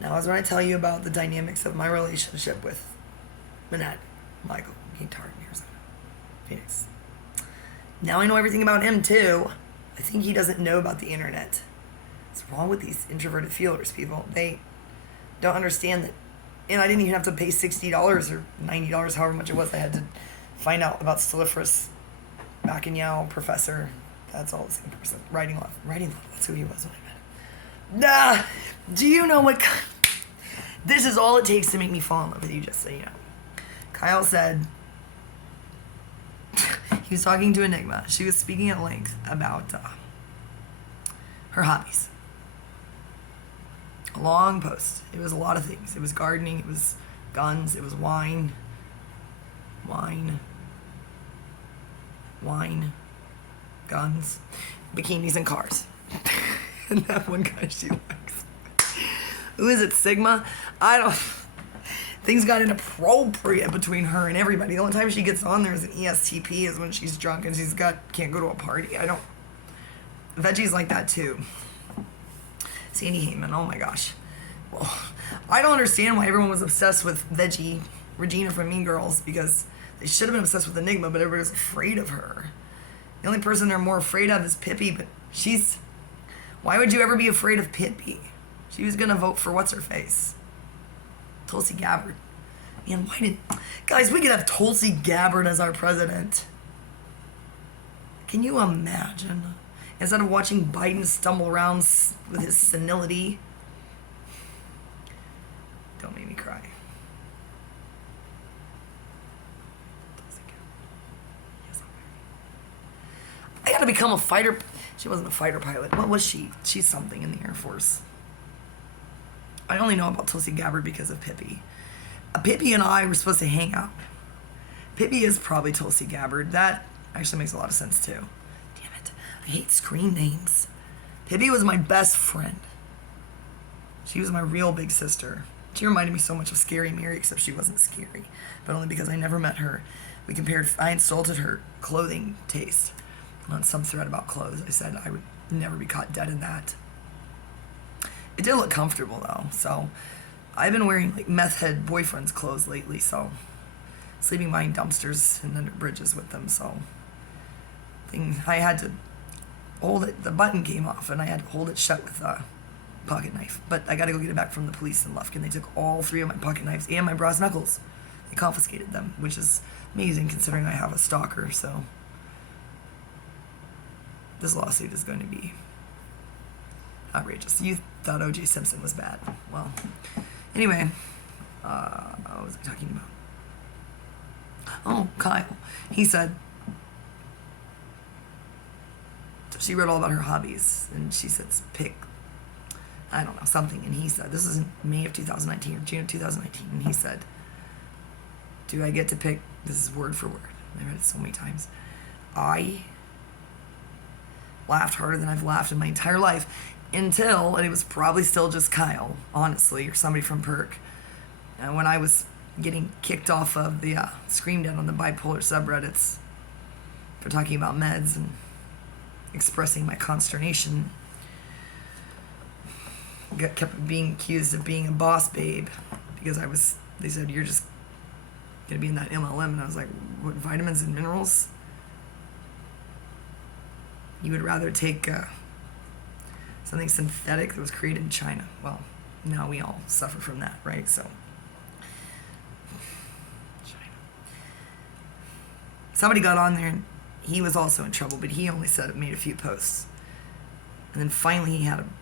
Now is when I tell you about the dynamics of my relationship with Manette, Michael, Guitar in Arizona, Phoenix. Now I know everything about him too. I think he doesn't know about the internet. What's wrong with these introverted feelers, people? They don't understand that. And I didn't even have to pay $60 or $90, however much it was. I had to find out about Stiliferous, back in Yale, professor. That's all the same person. Writing love. That's who he was when I met him. Nah! Do you know what... This is all it takes to make me fall in love with you, just so you know. Kyle said... he was talking to Enigma. She was speaking at length about her hobbies. A long post. It was a lot of things. It was gardening. It was guns. It was wine. Guns. Bikinis and cars. And that one guy she likes. Who is it? Sigma? I don't... Things got inappropriate between her and everybody. The only time she gets on there as an ESTP is when she's drunk and can't go to a party. Veggie's like that too. Sandy Heyman, oh my gosh. Well, I don't understand why everyone was obsessed with Veggie, Regina from Mean Girls, because they should have been obsessed with Enigma, but everybody was afraid of her. The only person they're more afraid of is Pippi, but why would you ever be afraid of Pippi? She was gonna vote for what's-her-face? Tulsi Gabbard. Man, guys, we could have Tulsi Gabbard as our president. Can you imagine? Instead of watching Biden stumble around with his senility. Don't make me cry. Tulsi Gabbard. Yes, I gotta become a fighter. She wasn't a fighter pilot. What was she? She's something in the Air Force. I only know about Tulsi Gabbard because of Pippi. Pippi and I were supposed to hang out. Pippi is probably Tulsi Gabbard. That actually makes a lot of sense too. Damn it. I hate screen names. Pippi was my best friend. She was my real big sister. She reminded me so much of Scary Mary, except she wasn't scary. But only because I never met her. I insulted her clothing taste on some thread about clothes. I said I would never be caught dead in that. It did look comfortable though, so I've been wearing like meth head boyfriend's clothes lately, so sleeping behind dumpsters and under bridges with them, so I had to hold it, the button came off and I had to hold it shut with a pocket knife, but I gotta go get it back from the police in Lufkin. They took all 3 of my pocket knives and my brass knuckles. They confiscated them, which is amazing considering I have a stalker, so this lawsuit is going to be outrageous. You thought O.J. Simpson was bad. Well, anyway, what was I talking about? Oh, Kyle. He said, she read all about her hobbies, and she said, pick, I don't know, something, and he said, this is in May of 2019, or June of 2019, and he said, do I get to pick, this is word for word, I read it so many times, I laughed harder than I've laughed in my entire life, until, and it was probably still just Kyle, honestly, or somebody from Perk. And when I was getting kicked off of the Scream Down on the bipolar subreddits for talking about meds and expressing my consternation, kept being accused of being a boss babe because they said, you're just gonna be in that MLM, and I was like, what, vitamins and minerals? You would rather take something synthetic that was created in China. Well, now we all suffer from that, right? So, China. Somebody got on there and he was also in trouble, but he only made a few posts. And then finally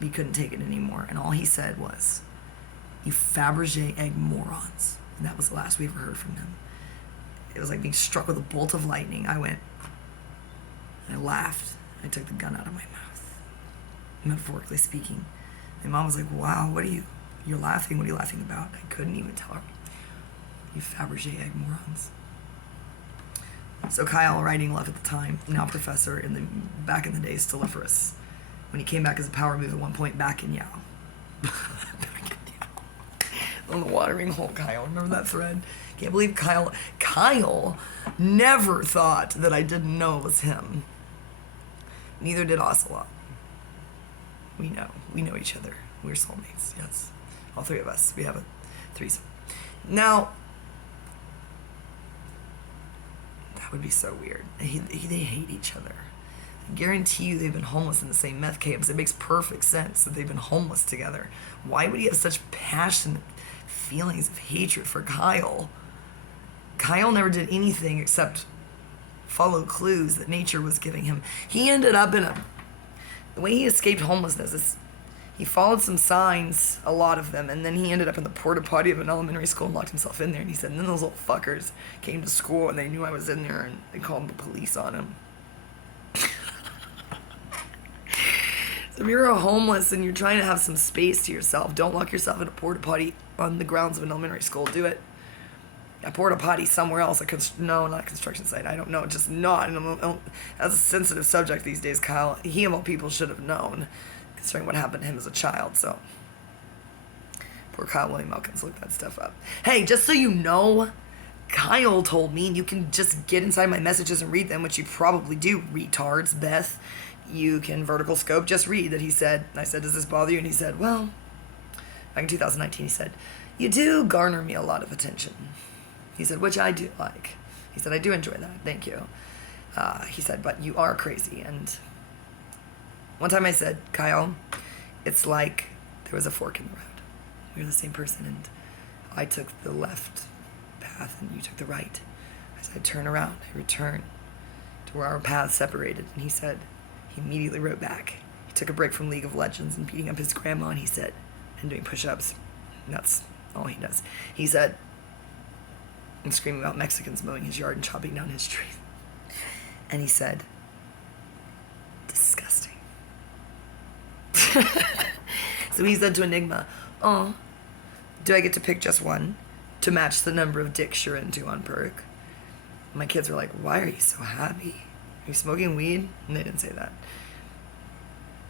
he couldn't take it anymore. And all he said was, you Fabergé egg morons. And that was the last we ever heard from him. It was like being struck with a bolt of lightning. I went, and I laughed. I took the gun out of my mouth, metaphorically speaking. My mom was like, wow, you're laughing, what are you laughing about? I couldn't even tell her. You Fabergé egg morons. So Kyle, writing love at the time, now professor, back in the days, Stiliferous. When he came back as a power move at one point, back in Yao. Back in Yao. On the watering hole, Kyle. Remember that thread? Can't believe Kyle never thought that I didn't know it was him. Neither did Ocelot. We know each other. We're soulmates, yes. All three of us. We have a threesome. Now, that would be so weird. They hate each other. I guarantee you they've been homeless in the same meth camps. It makes perfect sense that they've been homeless together. Why would he have such passionate feelings of hatred for Kyle? Kyle never did anything except follow clues that nature was giving him. He ended up in the way he escaped homelessness is he followed some signs, a lot of them, and then he ended up in the porta potty of an elementary school and locked himself in there. And he said, and then those little fuckers came to school and they knew I was in there and they called the police on him. So if you're homeless and you're trying to have some space to yourself, don't lock yourself in a porta potty on the grounds of an elementary school. Do it. A porta potty somewhere else. No, not a construction site. I don't know. Just not. That's a sensitive subject these days, Kyle. He of all people should have known, considering what happened to him as a child. So, poor Kyle William Elkins, look that stuff up. Hey, just so you know, Kyle told me, and you can just get inside my messages and read them, which you probably do, retards, Beth. You can vertical scope, just read that he said, and I said, does this bother you? And he said, well, back in 2019, he said, you do garner me a lot of attention. He said, which I do like. He said, I do enjoy that. Thank you. He said, but you are crazy. And one time I said, Kyle, it's like there was a fork in the road. We were the same person, and I took the left path, and you took the right. I said, turn around. I returned to where our paths separated. And he said, he immediately wrote back. He took a break from League of Legends and beating up his grandma, and he said, and doing push-ups. And that's all he does. He said, and screaming about Mexicans mowing his yard and chopping down his trees. And he said, disgusting. So he said to Enigma, oh, do I get to pick just one to match the number of dicks you're into on perk? My kids were like, why are you so happy? Are you smoking weed? And they didn't say that.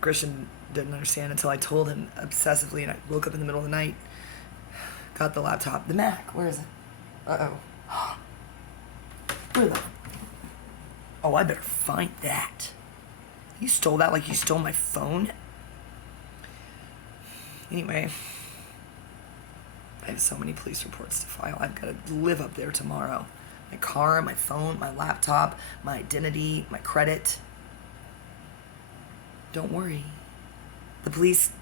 Christian didn't understand until I told him obsessively, and I woke up in the middle of the night, got the laptop, the Mac, where is it? Uh-oh. Where the... Oh, I better find that. You stole that like you stole my phone? Anyway, I have so many police reports to file. I've got to live up there tomorrow. My car, my phone, my laptop, my identity, my credit. Don't worry. The police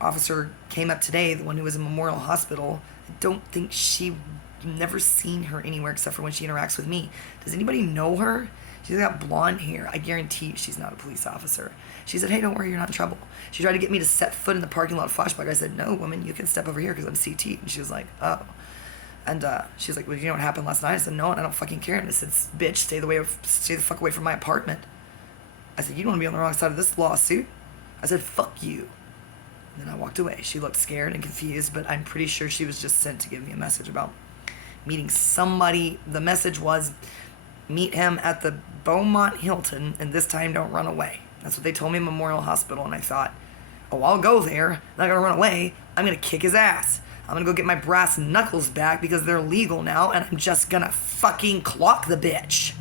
officer came up today, the one who was in Memorial Hospital. I don't think I've never seen her anywhere except for when she interacts with me. Does anybody know her? She's got blonde hair. I guarantee you she's not a police officer. She said, hey, don't worry, you're not in trouble. She tried to get me to set foot in the parking lot of Flashback. I said, no, woman, you can step over here because I'm CT. And she was like, oh. And she's like, well, you know what happened last night? I said, no, and I don't fucking care. And I said, bitch, stay the fuck away from my apartment. I said, you don't want to be on the wrong side of this lawsuit. I said, fuck you. And then I walked away. She looked scared and confused, but I'm pretty sure she was just sent to give me a message about meeting somebody. The message was, meet him at the Beaumont Hilton, and this time don't run away. That's what they told me in Memorial Hospital, and I thought, oh, I'll go there. I'm not gonna run away. I'm gonna kick his ass. I'm gonna go get my brass knuckles back because they're legal now, and I'm just gonna fucking clock the bitch.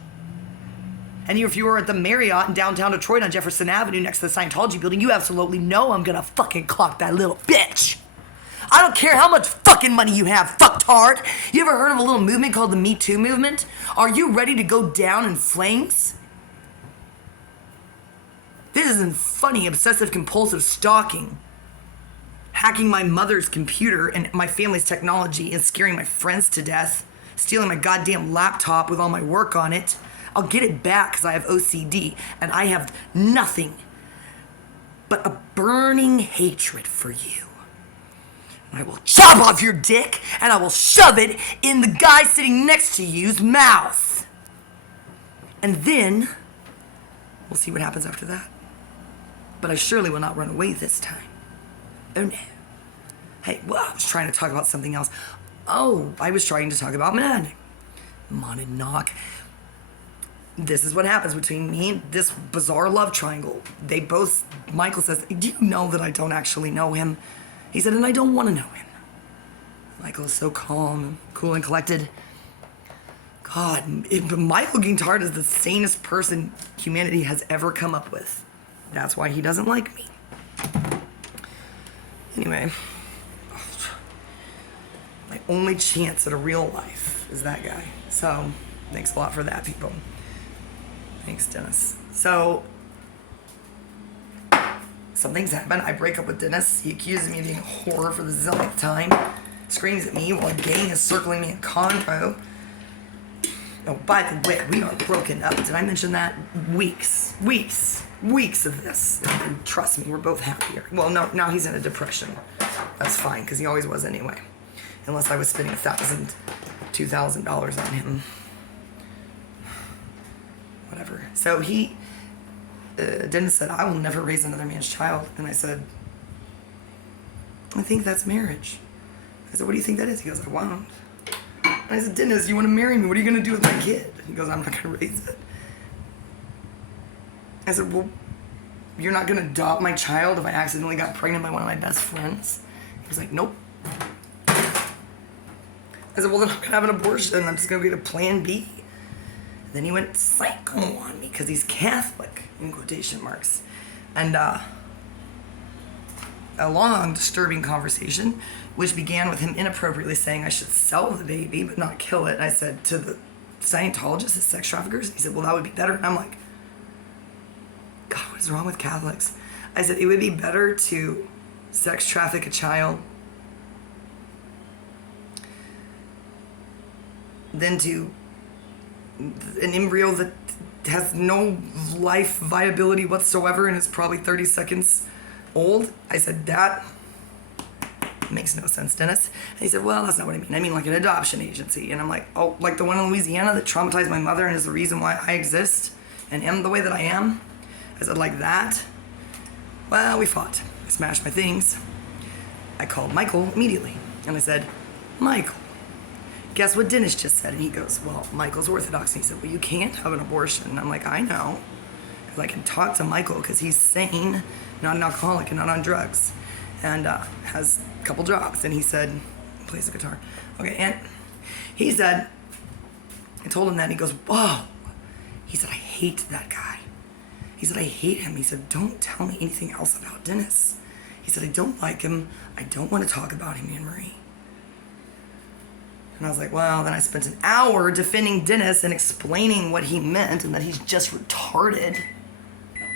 And if you were at the Marriott in downtown Detroit on Jefferson Avenue next to the Scientology building, you absolutely know I'm gonna fucking clock that little bitch. I don't care how much fucking money you have, fucktard. You ever heard of a little movement called the Me Too movement? Are you ready to go down in flames? This isn't funny, obsessive compulsive stalking. Hacking my mother's computer and my family's technology and scaring my friends to death. Stealing my goddamn laptop with all my work on it. I'll get it back because I have OCD and I have nothing but a burning hatred for you. I will chop off your dick and I will shove it in the guy sitting next to you's mouth. And then we'll see what happens after that. But I surely will not run away this time. Oh no. Hey, well, I was trying to talk about something else. Oh, I was trying to talk about monadnock. This is what happens between me and this bizarre love triangle. Michael says, do you know that I don't actually know him? He said, and I don't want to know him. Michael is so calm and cool and collected. God, Michael Guintard is the sanest person humanity has ever come up with. That's why he doesn't like me. Anyway, My only chance at a real life is that guy. So, thanks a lot for that, people. Thanks, Dennis. So, something's happened. I break up with Dennis. He accuses me of being a whore for the zillionth time. Screams at me while a gang is circling me in Conroe. Oh, by the way, we are broken up. Did I mention that? Weeks of this. And trust me, we're both happier. Well, no, now he's in a depression. That's fine, because he always was anyway. Unless I was spending $1,000, $2,000 on him. Whatever. So Dennis said, I will never raise another man's child. And I said, I think that's marriage. I said, what do you think that is? He goes, I won't. And I said, Dennis, you want to marry me? What are you going to do with my kid? He goes, I'm not going to raise it. I said, well, you're not going to adopt my child if I accidentally got pregnant by one of my best friends? He was like, nope. I said, well, then I'm going to have an abortion. I'm just going to get a plan B. And then he went psycho on me because he's Catholic, in quotation marks. And a long, disturbing conversation, which began with him inappropriately saying I should sell the baby but not kill it. And I said, to the Scientologists, the sex traffickers? He said, well, that would be better. And I'm like, God, what is wrong with Catholics? I said, it would be better to sex traffic a child than to an embryo that has no life viability whatsoever and is probably 30 seconds old. I said, that makes no sense, Dennis. And he said, well, that's not what I mean. I mean like an adoption agency. And I'm like, oh, like the one in Louisiana that traumatized my mother and is the reason why I exist and am the way that I am? I said, like that? Well, we fought. I smashed my things. I called Michael immediately. And I said, Michael, guess what Dennis just said? And he goes, well, Michael's Orthodox. And he said, well, you can't have an abortion. And I'm like, I know. Because I can talk to Michael because he's sane, not an alcoholic and not on drugs. And has a couple jobs. And he said, plays the guitar. Okay, and he said, I told him that. And he goes, whoa. He said, I hate that guy. He said, I hate him. He said, don't tell me anything else about Dennis. He said, I don't like him. I don't want to talk about him, Anne-Marie. And I was like, well, then I spent an hour defending Dennis and explaining what he meant and that he's just retarded.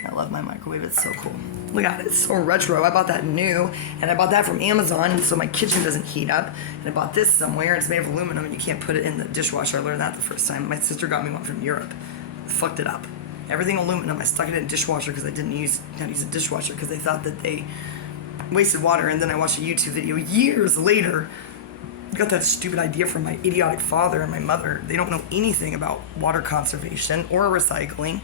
I love my microwave. It's so cool. Look at it. It's so retro. I bought that new, and I bought that from Amazon so my kitchen doesn't heat up. And I bought this somewhere. It's made of aluminum, and you can't put it in the dishwasher. I learned that the first time. My sister got me one from Europe. I fucked it up. Everything aluminum. I stuck it in a dishwasher because I didn't use how to use a dishwasher because they thought that they wasted water. And then I watched a YouTube video years later. I got that stupid idea from my idiotic father and my mother. They don't know anything about water conservation or recycling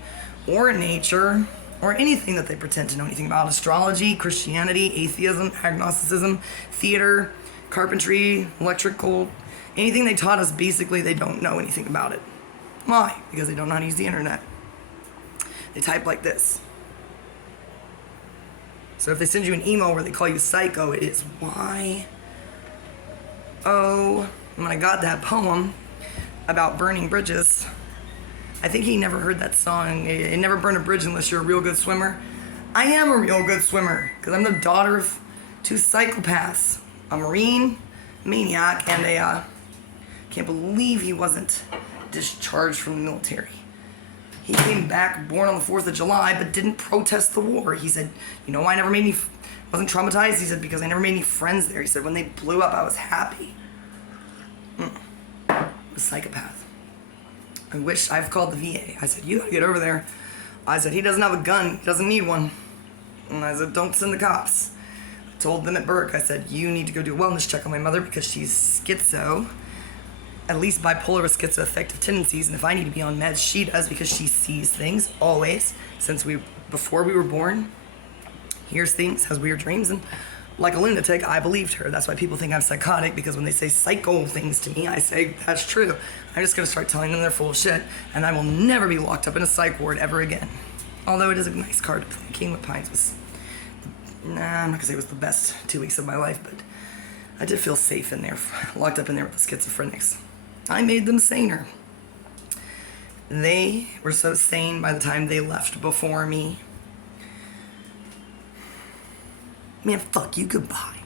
or nature or anything that they pretend to know anything about. Astrology, Christianity, atheism, agnosticism, theater, carpentry, electrical. Anything they taught us, basically, they don't know anything about it. Why? Because they don't know how to use the internet. They type like this. So if they send you an email where they call you psycho, it is why. Oh, when I got that poem about burning bridges, I think he never heard that song. It never burn a bridge unless you're a real good swimmer. I am a real good swimmer because I'm the daughter of two psychopaths, a Marine maniac and a, can't believe he wasn't discharged from the military. He came back born on the 4th of July but didn't protest the war. He said, you know why I never made any, wasn't traumatized? He said, because I never made any friends there. He said, when they blew up, I was happy. A psychopath. I wish I've called the VA. I said, you gotta get over there. I said, he doesn't have a gun. He doesn't need one. And I said, don't send the cops. I told them at Burke, I said, you need to go do a wellness check on my mother because she's schizo, at least bipolar with schizoaffective tendencies. And if I need to be on meds, she does because she sees things always before we were born, hears things, has weird dreams. And like a lunatic, I believed her. That's why people think I'm psychotic, because when they say psycho things to me, I say, that's true. I'm just gonna start telling them they're full of shit, and I will never be locked up in a psych ward ever again. Although it is a nice card to play. Kingwood Pines was, I'm not gonna say it was the best 2 weeks of my life, but I did feel safe in there, locked up in there with the schizophrenics. I made them saner. They were so sane by the time they left before me. Man, fuck you, goodbye.